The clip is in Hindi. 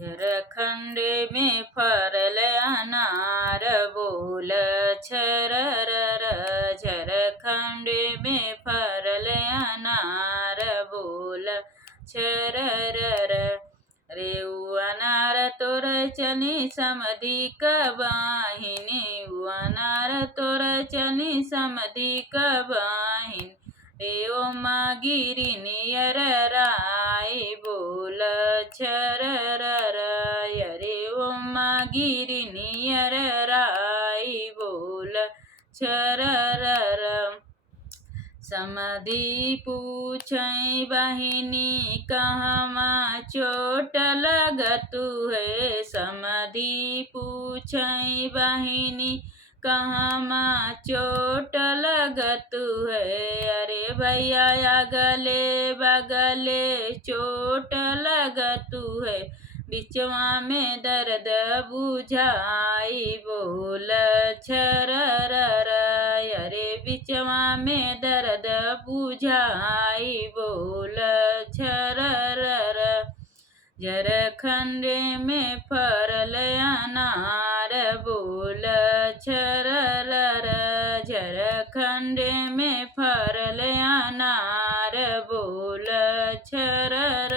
झारखंड में फरल अनार बोल छररर। झारखंड में फरल अनार बोल छररर। रे उ अनार तोर चनी समधी कबाहिनी, उ अनार तोर चनी समधी कबाहिन। रे ओ मागिरी नियर राई बोल छररर। रे ओ मागिरी नियर राई बोल छररर। समधी पूछई बहिनी कहवा चोट लगतु है। समधी पूछई बहिनी कहवा चोट लगतु है। अरे भैया अगले बगले चोट लगतु है। बिचवा में दर्द बुझाई बोल छररर। अरे बिचवा में दर्द बुझाई बोल छररर। झारखंड में फरल अनार बोल छररर। झारखंड में फरल अनार बोल छररर।